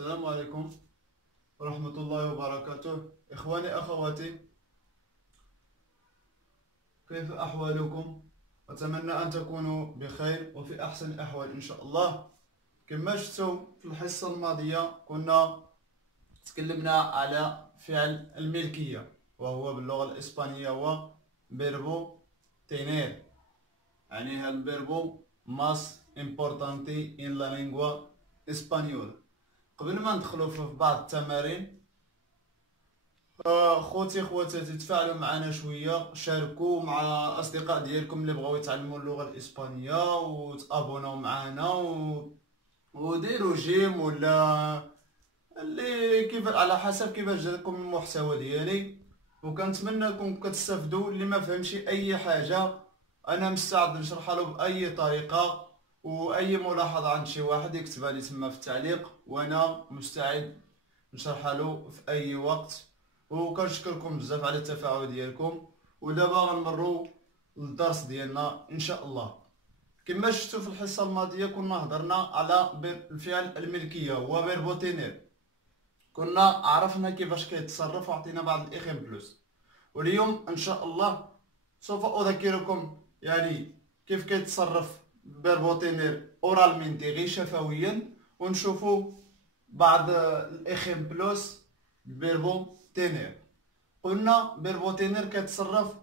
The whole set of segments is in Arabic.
السلام عليكم ورحمة الله وبركاته. إخواني أخواتي، كيف أحوالكم؟ أتمنى أن تكونوا بخير وفي أحسن الأحوال إن شاء الله. كما شفتوا في الحصة الماضية كنا تكلمنا على فعل الملكية، وهو باللغة الإسبانية هو verbo tener، يعني هذا الverbo más importante en la lengua española. قبل ما ندخلوا في بعض التمارين، خواتاتي تفاعلوا معنا شويه، شاركوا مع الاصدقاء ديالكم اللي بغاو يتعلموا اللغه الاسبانيه وتابوناو معنا وديروا جيم ولا اللي كيف على حسب كيفاش جاتكم المحتوى ديالي. وكنتمنىكم كتستافدوا. اللي ما فهمش اي حاجه انا مستعد نشرحها له باي طريقه، واي ملاحظه عند شي واحد يكتبها لي تما في التعليق وانا مستعد نشرحها له في اي وقت. وكنشكركم بزاف على التفاعل ديالكم. ودابا غنمروا للدرس ديالنا ان شاء الله. كما شفتوا في الحصه الماضيه كنا هضرنا على الفعل الملكيه هو فيربو تينير. كنا عرفنا كيفاش كيتصرف وعطينا بعض الاخمبلوس. واليوم ان شاء الله سوف اذكركم يعني كيف كيتصرف فيربو تينير اورالمنتي غير شفويا، ونشوفوا بعض الاخمبلوس فيربو تينير. قلنا فيربو تينير كيتصرف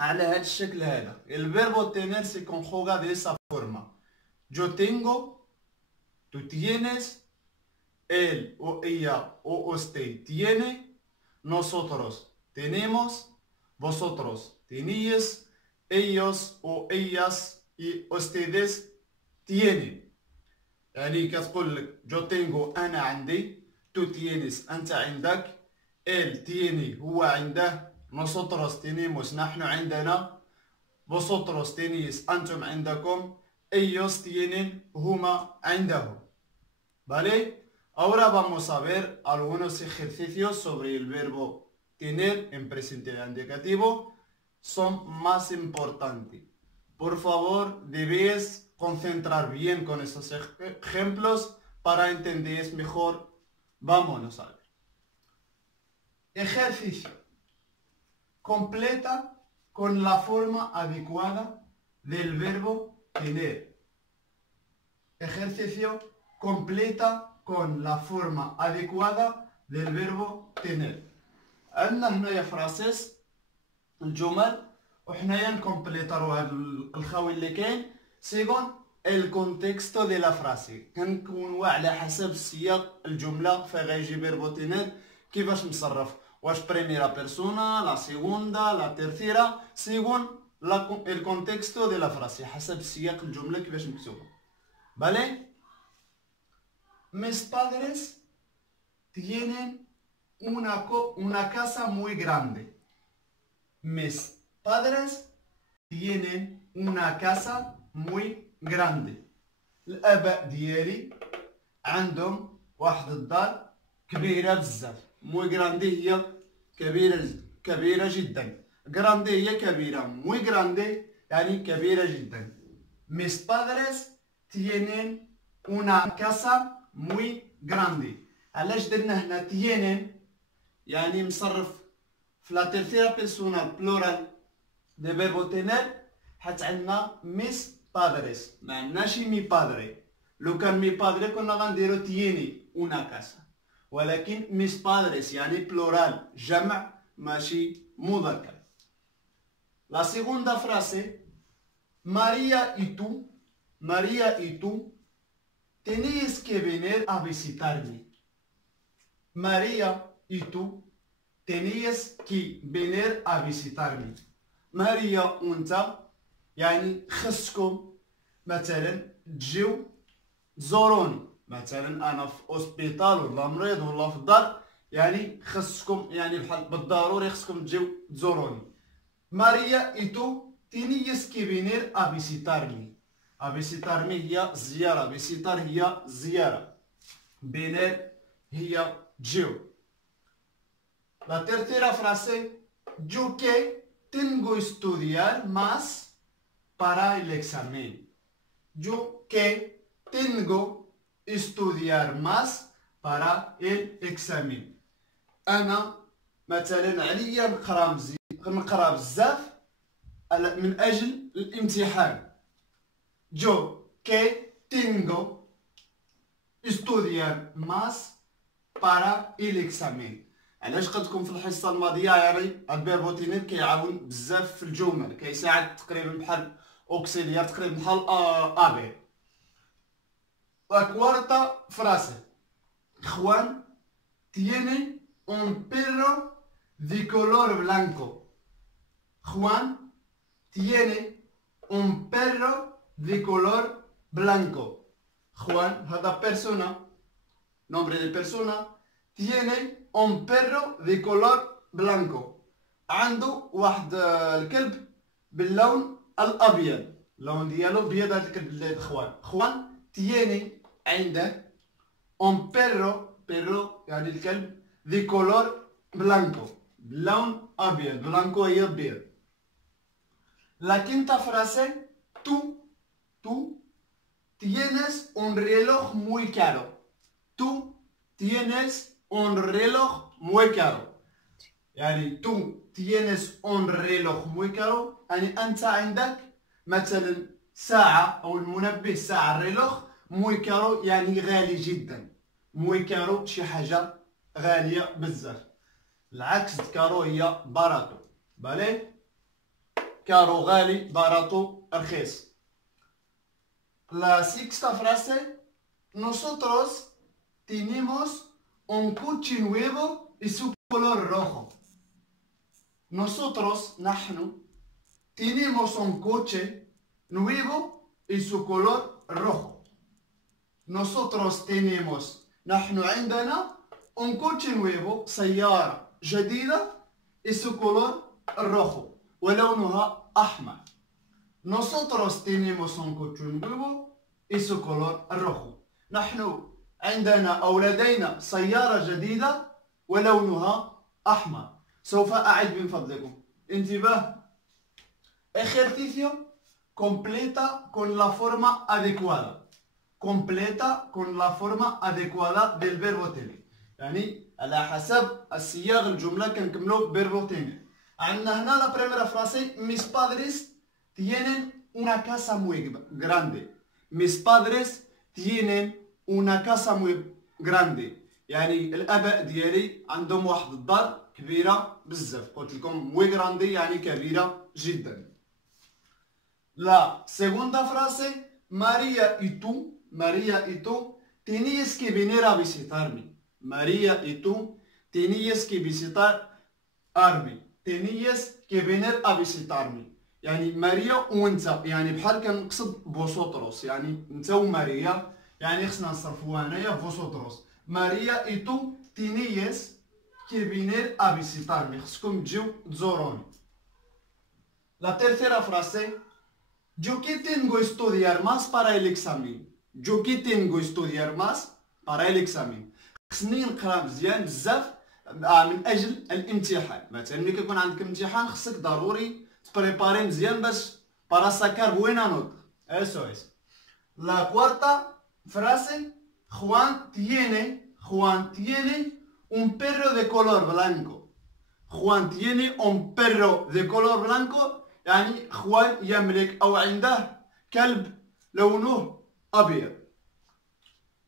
على هذا الشكل هذا. الفيربو تينير سي كونجوغا دي سا فورما: yo tengo, tú tienes, él o ella o usted tiene, nosotros tenemos, vosotros tenéis, ellos o ellas y ustedes tienen. يعني كتقول لك جو تينغو انا عندي، تو تينيس انت عندك، ال تيني هو عنده، نوسوتروس تينيموس نحن عندنا، فوسوتروس تينيس انتم عندكم، ellos tienen هما عندهم. ¿Vale? Ahora vamos a ver algunos ejercicios sobre el verbo tener en presente indicativo. Son más importantes. Por favor, debéis concentrar bien con estos ejemplos para entender mejor. Vámonos a ver. Ejercicio: completa con la forma adecuada del verbo tener. Ejercicio: completa con la forma adecuada del verbo tener. عندنا هنايا فراسيس الجمل وحنايا نكومبليطارو هاد الخاوي اللي كاين سيغون الكونتكستو دي لا فراسي. كنكونوا على حسب سياق الجمله فين غيجي فيربو تينير كيفاش مصرف، واش بريميرا بيرسونا، لا سيغوندا، لا تيرثيرا، سيغون الكونتكستو دي لا فراسي، حسب سياق الجمله كيفاش مكتوبه. Vale? Mis padres tienen una casa muy grande. Mis padres tienen una casa muy grande. الآباء ديالي عندهم واحد الدار كبيرة بزاف. موي غراندي هي كبيرة جدا. غراندي هي كبيرة. موي غراندي يعني كبيرة جدا. Mis padres tienen una casa muy grande. علاش درنا هنا tienen يعني مصرف في لا تيرثيرا بيرسونال بلورال دي فيربو تينير، حيت عندنا ميس بادريس ما عندناش مي بادري. لو كان مي بادري كنا غنديرو تييني اون كاسا، ولكن ميس بادريس يعني بلورال جمع ماشي مذكر. لا سيغوندا فراسي: María y tú tenéis que venir a visitarme. María y tú tenéis que venir a visitarme. ماريا وانت يعني خصكم مثلا تجيو تزوروني. مثلا انا في اوسبيطال ولا مريض ولا في الدار، يعني خصكم يعني بحال بالضروري خصكم تجيو تزوروني. ماريا y tú tenéis que venir a visitarme. a visitarme هي زيارة، visitar هي زيارة، venir هي تجيو. La tercera frase: yo que tengo que estudiar más para el examen. Yo que tengo que estudiar más para el examen. انا مثلا عليا نقرا بزاف من اجل الامتحان. جو كي تينغو estudiar más para el examen. علاش قلت لكم في الحصه الماضيه يعني الفيربو تينير كيعاون بزاف في الجمل، كيساعد تقريبا بحال اوكسيليار، تقريبا بحال ابي. لا كوارتا فراسي. خوان tiene un perro de color blanco. Juan tiene un perro de color blanco. Juan هذا persona, nombre de persona, tiene un perro de color blanco. عنده واحد الكلب باللون الابيض، اللون ديالو ابيض. هذا الكلب خوان tiene عنده un perro يعني الكلب de color blanco باللون ابيض. blanco هي ابيض. La quinta frase, tú tienes un reloj muy caro. Tú tienes un reloj muy caro. يعني tú tienes un reloj muy caro يعني أنت عندك مثلا ساعة أو المنبه ساعة الريلوخ muy caro يعني غالي جدا. muy caro شي حاجة غالية بزاف. العكس كارو هي باراتو. بالي كارو غالي، باراتو رخيص. La sexta frase, nosotros tenemos un coche nuevo y su color rojo. Nosotros نحن tenemos un coche nuevo y su color rojo. Nosotros tenemos نحن عندنا un coche nuevo سيارة جديدة y su color rojo ولونها أحمر. Nosotros tenemos un coche nuevo y su color rojo. نحن عندنا أو لدينا سيارة جديدة ولونها أحمر. سوف أعيد من فضلكم. انتباه. Ejercicio completa con la forma adecuada. completa con la forma adecuada del verbo tener. يعني على حسب السياق الجملة كنكملو verbo tener. عندنا هنا la primera frase, mis padres tienen una casa muy grande. Mis padres tienen una casa muy grande. يعني الآباء ديالي عندهم واحد الدار كبيرة بزاف. قلت لكم muy grande يعني كبيرة جدا. La segunda frase, María y tú tenías que venir a visitarme. María y tú tenías que visitarme. tenías que venir a visitarme. يعني ماريا وانت، يعني بحال كنقصد فوسوتروس، يعني انت وماريا، يعني خصنا نصرفوها هنايا فوسوتروس. ماريا y tú tenías que venir a visitarme. خصكم تجيو تزوروني. La tercera frase, yo que tengo que estudiar más para el examen. Yo que tengo que estudiar más para el examen. خصني نقرا مزيان بزاف من اجل الامتحان. مثلا ملي كيكون عندك امتحان خصك ضروري تبريباري مزيان باش para sacar buena nota. Eso es. La cuarta frase, Juan tiene un perro de color blanco. Juan tiene un perro de color blanco يعني خوان يملك أو عنده كلب لونه أبيض.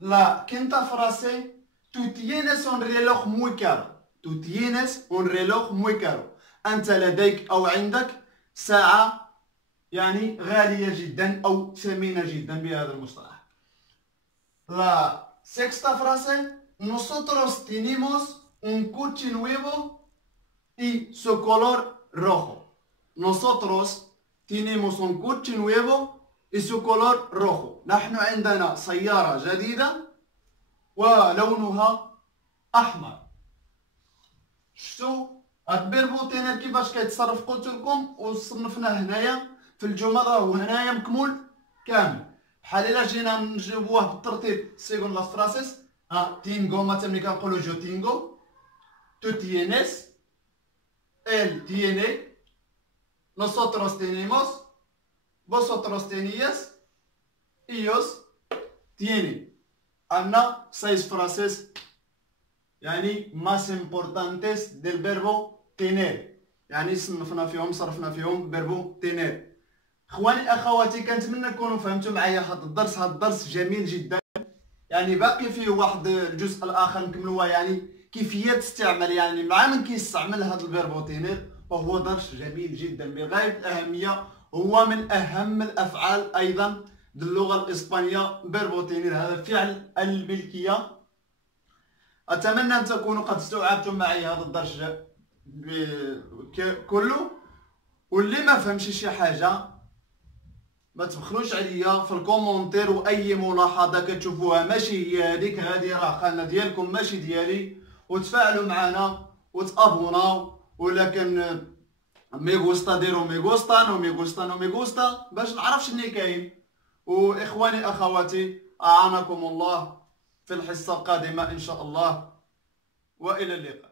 La quinta frase, tú tienes un reloj muy caro. Tú tienes un reloj muy caro. أنت لديك أو عندك ساعة يعني غالية جدا أو ثمينة جدا بهذا المصطلح. La sexta frase, nosotros tenemos un coche nuevo y su color rojo. Nosotros tenemos un coche nuevo y su color rojo. نحن عندنا سيارة جديدة ولونها أحمر. شفتوا هاد فيربو تينير كيفاش كيتصرف؟ قلت لكم وصنفناه هنايا في الجمل راهو هنايا مكمول كامل. بحال الا جينا نجيبوه بالترتيب سيغون لاس فراسيس، تينغو مثلا ملي كنقولو جو تينغو، تو تينيس، él tiene, nosotros tenemos, vosotros tenías, ellos tienen. عندنا 6 frases يعني ماس امبورتانتيس ديال فيربو تينير، يعني صنفنا فيهم صرفنا فيهم فيربو تينير. اخواني اخواتي كنتمنى تكونوا فهمتوا معايا هذا الدرس. هذا الدرس جميل جدا، يعني باقي فيه واحد الجزء الاخر نكملوه، يعني كيفيه استعمال، يعني مع من كيستعمل هذا الفيربو تينير. وهو درس جميل جدا بغايه الاهميه، هو من اهم الافعال ايضا باللغه الاسبانيه. فيربو تينير هذا فعل الملكيه. اتمنى ان تكونوا قد استوعبتم معي هذا الدرس كله، واللي ما فهمش شي حاجه ما تبخلوش عليا في الكومونتير، واي ملاحظه كتشوفوها ماشي هي هذيك، هذه راه قناه ديالكم ماشي ديالي. وتفاعلوا معنا وتابوناو، ولكن مي غوستا ديروا مي غوستا نو مي غوستا نو مي غوستا باش نعرف شنو كاين. واخواني اخواتي اعانكم الله في الحصه القادمه ان شاء الله، والى اللقاء.